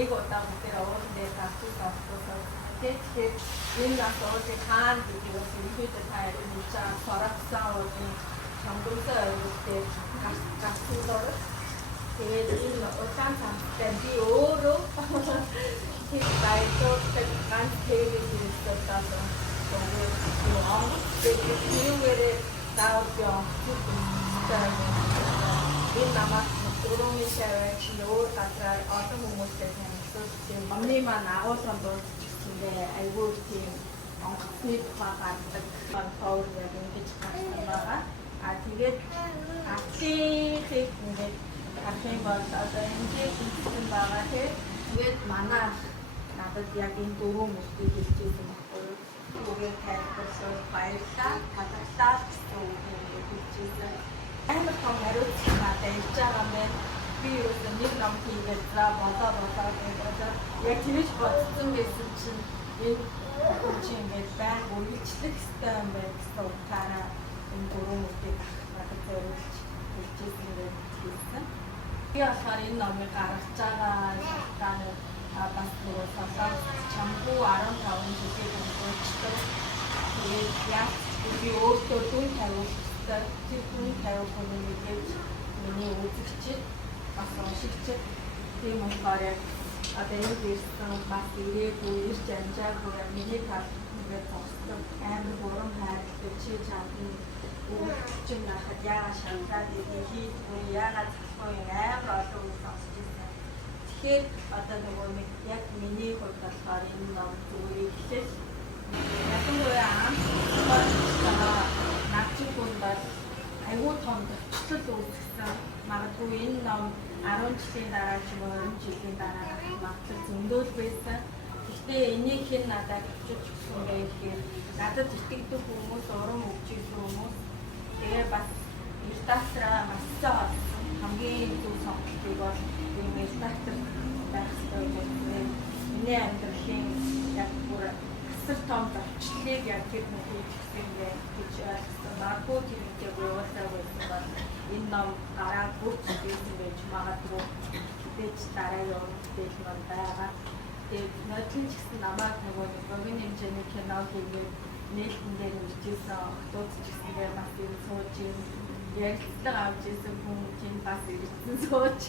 нэг удаа бүгд уулзсан тасч авчихсан. Тэгэхээр энэ нас уулзсан хаан гэдэг нь ерөнхийдөө та ярьж байгаа сорогсон уулын чамдуулсан ойлголтыг гасцуулаад тэгээд энэ удаан цагтай би өөрөө тэг байдлаар ганц тэгээд ирсэн тэгээд 다음병 энэ намайг өрөөний шавьяач нөр газар олон хүмүүстэй танилцуулсан. Өмнөман агуулган дурдчихсангээ айгүй тийм онгоцны багаардаг фактор яг ингэж гарсан байгаа. Тэгээд ачиг ингээд харах юм бол одоо ингэж хэлсэн байгаа тэгээд манай надад яг энэ дөрөв мөртийг хэлчихсэн баггүй. Үгээр тайлбарлал баярлалаа. Батлаа гэсэн үг хэлчихсэн. Амар том хариуц надад ирж байгаа юм. Би юу нэг ном хийгээд за болоо гэдэг. Яг тийж бодсон байсан чинь энэ чи ингээд байн үргэлжлэх хэрэгтэй юм байна гэсэн утгаараа энэ дөрөв мөртийг надад зориулж хэлчихсэн гэсэн. Би болохоор энэ номыг гаргаж байгаа шалтгаан бас нөгөө сасаа чамгүй 15 жилийн өнгөрчтэй. Тэгээд яг би өөртөө дүн тавиулсан. Тэр дүн тавиулсан нэгэж миний үзэгчид бас уншигчид тийм болохоор яг одоо энэ ирсэн бас ирээгүй ирж амжаагүй миний тал ингээд зогсдог амар буруу хайртай чи чадна өвчин нахад яагаад шантаад хийдгүй яагаад захгүй амар олон үг сонсч байсан. Тэгэхээр одоо нөгөө нэг яг миний хувьд болохоор энэ ном зүгээр ихээс ялангуяа нагчгүй бол аюу том төвчлөл үүсгэсэн. Магадгүй энэ ном 10 жилийн дараа ч юм уу 20 жилийн дараа магадлал зөндөл байсан. Гэхдээ энийг хэн надад өчөж өгсөн бэ гэхээр надад итгэдэг хүмүүс, урам өгч хүмүүс тэгээ бас редактораа маш сайн хамгийн зөв сонголтыг бол энэ редактор байх хэрэгтэй юм. Миний амьдралын яг бүр асар том зөрчлийг яг тэр нэг хийсэн гэж ойлгосон. Магадгүй тэр нэг уусаа байсан бол энэ ном дараа бүрч байсан байж магадгүй мэдээж дараа явуулдаг юм байгаа. Тэгээд нотлон ч гэсэн намайг нөгөө богино хэмжээний кино хийгээд нээлтэн дээр үзчихсэн октод ч гэсэнээр бас юм сууж ярилцлага авч ирсэн хүн чинь бас ирсэн сууж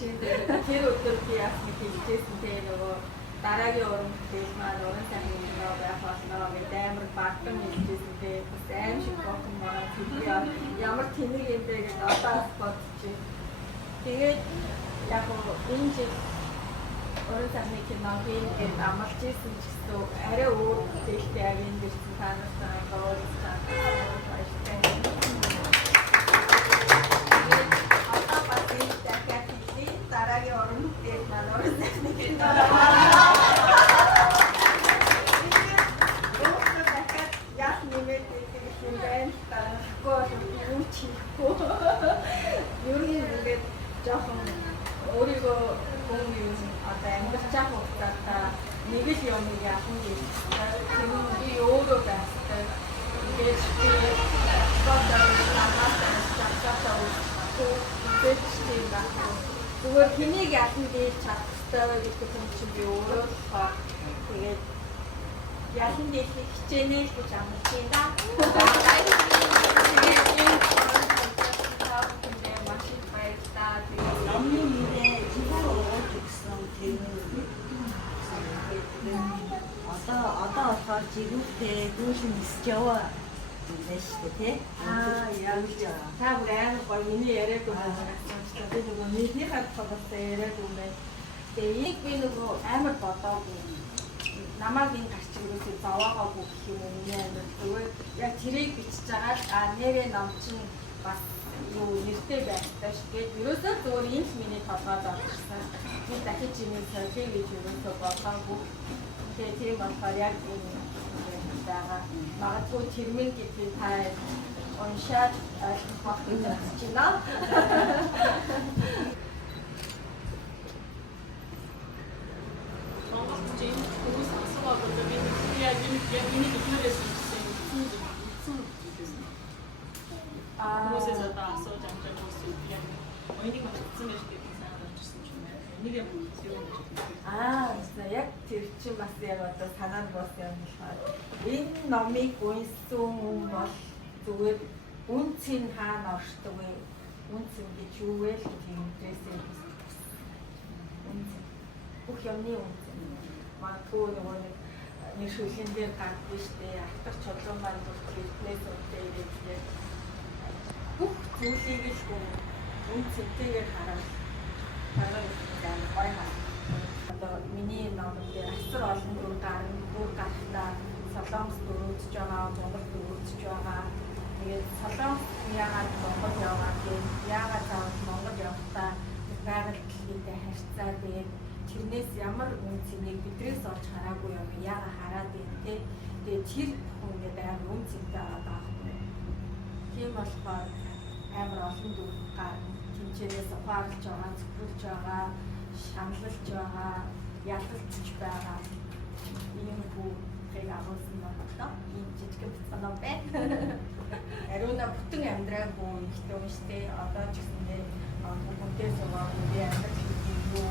тэр өдөр би яг нэг хэлжсэн тэгээ нөгөө дараагийн уран бүтээл маань уран сайн кино байх болно гэдэг амар бардам хэлжсэн тэгээ бас аим шиг бодсон байгаа. Тэгээд ямар тэнэг юм бэ гэж одоо бодчих. Тэгээд яг энэ жил уран сайн кино хийгээд амлаж ирсэн ч гэсэн арай өөр бүтээлтэй яг энэ дэрсэн танилцсан гоорч дараагийн уран бүтээл маань уран сайн кино ер нь ингээд жоохон өөрийгөө хүн юм одоо амьдарч байгаа хугацаатаа нэг л юм яах юм бэ? Тэр нь би өөрөө байстай. Тэгээд би бодож намаасаа чатаа зүгээр хэнийг яах нь гэж чадхтай гэдэг юм чинь би өөрөө баа. Тэгээд яах нь гэж хичээнэ гэж амлаж байна. Одоо болохоор жигүүртэй дүүшин нисэж яваа юм байна шүү дээ тий. Яг та бүр амар гоё миний яриаг асуучтай. Би нөгөө нэгний хадгалтай яриаг юм байна. Тэгээ энийг би нөгөө амар бодоогүй. Намайг энэ гарч ирээсээ зовоогоогүй гэх юм уу миний амар зүгээр яг тэрийг бичиж байгаа нэрээ ном чинь бас юу нэртэй байстай шүү. Тэгээд ерөөсөө зүгээр энэ л миний толгойд орчихсан. Би дахиж юм солиё гэж ерөөсөө бодоогүй. Тэгээд тийм болохоор яг энэ байгаа. Магадгүй термин гэдэг та уншаад ойлгох гэж байна. Монголчууд хүмүүс асууад байгаа би яг миний хэлнээс хэлсэн. Хүмүүсээс одоо асууж амжаагүй юм. Оюуныг матцсан байж гэдэг сайн болчихсон юм байна. нийгэмийн бүлэглэлийн За яг тэр чинь бас яг одоо санаанд болсон юм болохоор энэ номыг уншсан хүн бол зүгээр үнцийн хаана оршдог вэ? Үнцэн гэж юу вэ л гэж юмдээсээ үнцэн. Бүх юмны үнцэн. Магадгүй нөгөө нэг шүлгэн дээр гардаг штэ автар чулуун маань бүртгээс үнтэй ирээд бүх зүйлийг л үнцэнтэйгээр хараад гой хаа. Одоо миний номон дээр асар олон дүр гарахтаа Солонгос дөрөвдөж байгаа, Монгол дөрөвдөж байгаа. Тэгээд Солонгос яагаад Монгол яваа гэв, яагаад заавал Монгол явахдаа байгаль дэлхийдээ харьцаа тэгээд тэрнээс ямар үнцнийг бидрээс олж хараагүй юм яагаад хараад байна те. Тэгээд тэр хүмүүс амар үнцэнтэй байгаа байхгүй. Тийм болохоор амар олон дүр гарна. Тэмчээрээс ухаарлж байгаа, зөвхөлж байгаа, шаналлж байгаа, ялгалцж байгаа. Ийм бүхийг агуулсан юм байна. Ийм жижиг бяцхан байна. Ариуна бүтэн амьдраагүй ихтэй унштэй. Одоо ч гэсэндээ хүнтэй суугаа би амьдрал гэдэг юу,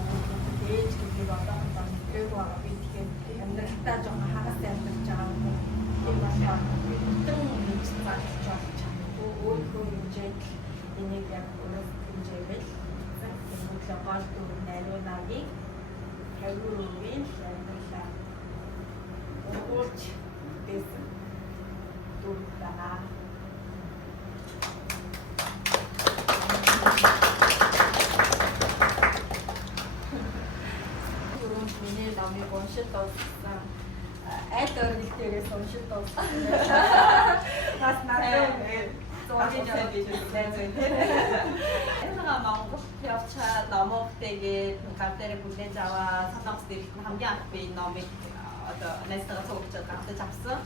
ээж гэдэг одоо мэдрээгүй байгаа. Би тэгэхээр амьдралтаа жоохон хагас амьдарч байгаа юм. Тийм болохоор бүтэн нэгж багч болж чадахгүй өөрөө хэмжээд энийг яг өөрөө хэмжээвэл энэ гол дүр ариунагийн 50%-ийн амьдралаа өгүүлж дээсэн дүр байгаа. Миний номыг уншиж дууссан. Аль орнил дээрээс уншиж дууссан. Бас надад Энэга Монгол явчаа номогтэйгээ гар дээр бүлээж аваа Солонгос дээрх хамгийн анх би номыг одоо найзтайгаа цугч гартаж авсан.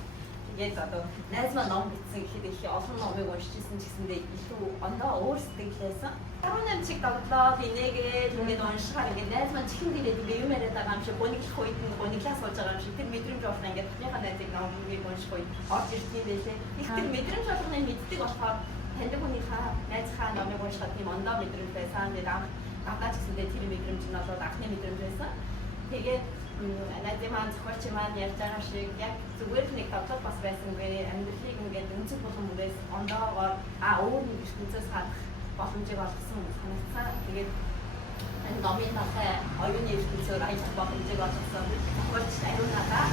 Тэгээд одоо найз маань ном бичсэн гэхэд их олон номыг уншижсэн ч гэсэндээ илүү ондоо өөр сэтгэлээсэн. 18 чиг тоглоод инээгээд ингээд уншихаар ингээд найз маань чихэн дээрээ ингээд юм яриад байгаа юм шиг гониглах үед гониглаа сууж байгаа юм шиг тэр мэдрэмж болно ингээд тохныхаа найзыг номыг унших үед орж ирсэн юм байлээ. Их тэр мэдрэмж болгоны мэддэг болохоор таньдаг хүнийхээ найзхаа номыг уншихад тийм ондоо мэдрэмж байсан. Тэгээд анхаа ч гэсэндээ тэр мэдрэмж нь бол анхны мэдрэмж байсан. Тэгээд найзын маань зохиолч маань ярьж байгаа шиг яг зүгээр нэг тавтал бас байсангүй амьдралыг ингээд өнцөг болгон бүрээс ондоогоор өөр нэг ертөнцөөс харах боломжийг олгосон санагцсан. Тэгээд энэ номын дахиад оюуны ертөнцөөр аялах боломжийг олгосон. Зохиолч ариунадаа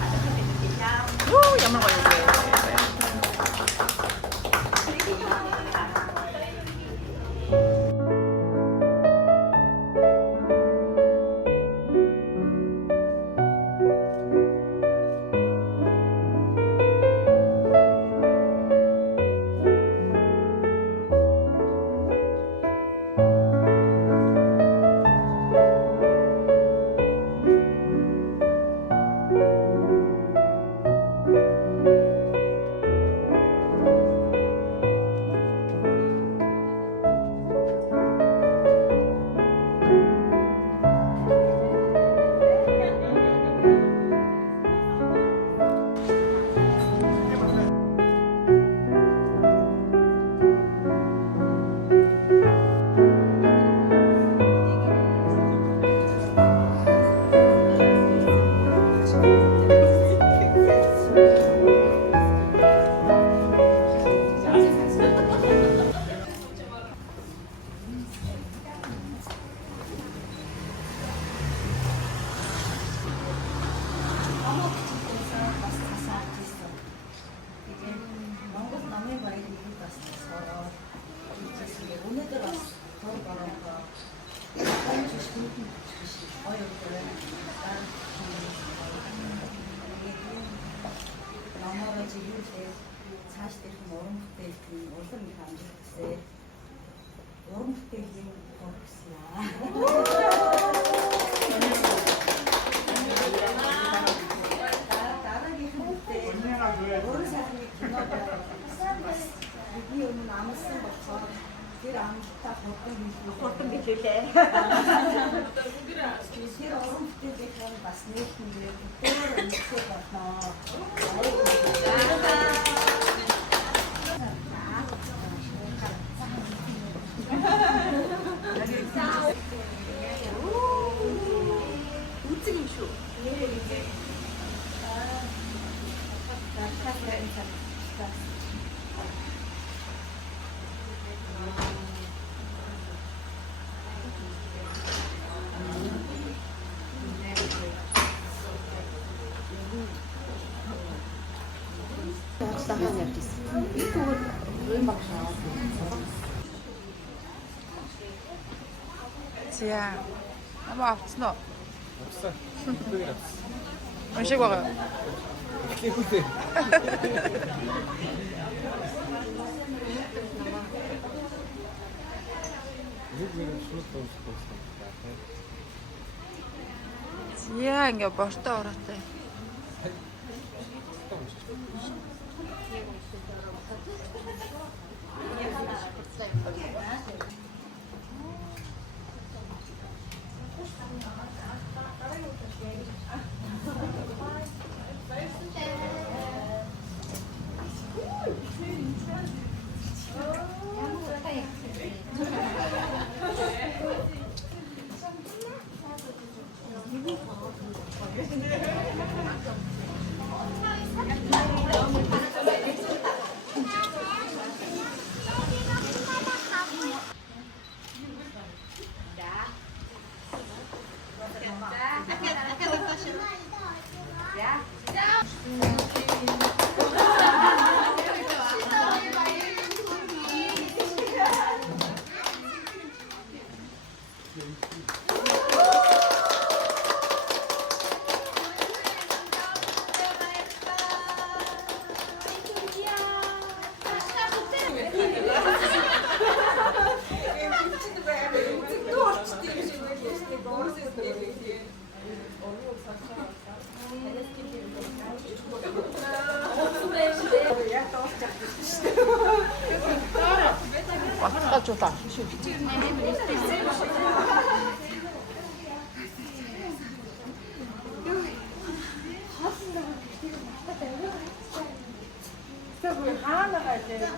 хадгалж хэлээ. ямар гоё юм бэ? цааш дээрх уран бүтээлийн улам их амжилт хүсье. Уран бүтээлийн хүргэсэн. Дараагийн бүтээл уран сайхны кино бас бидний өмнө амлсан болохоор тэр амлалтаа хурдан биелүүлээ. Тэр уран бүтээлийн бас нээлттэй өөр өнцгөө болно. 지야. 너무 아프노. 없어. 이쁘게 없어. 음식 먹어요. 깨우대. Выглядит что-то вкусное. 지야 이게 맛있다 그랬대. 맛있다 좋다. 하나가 이제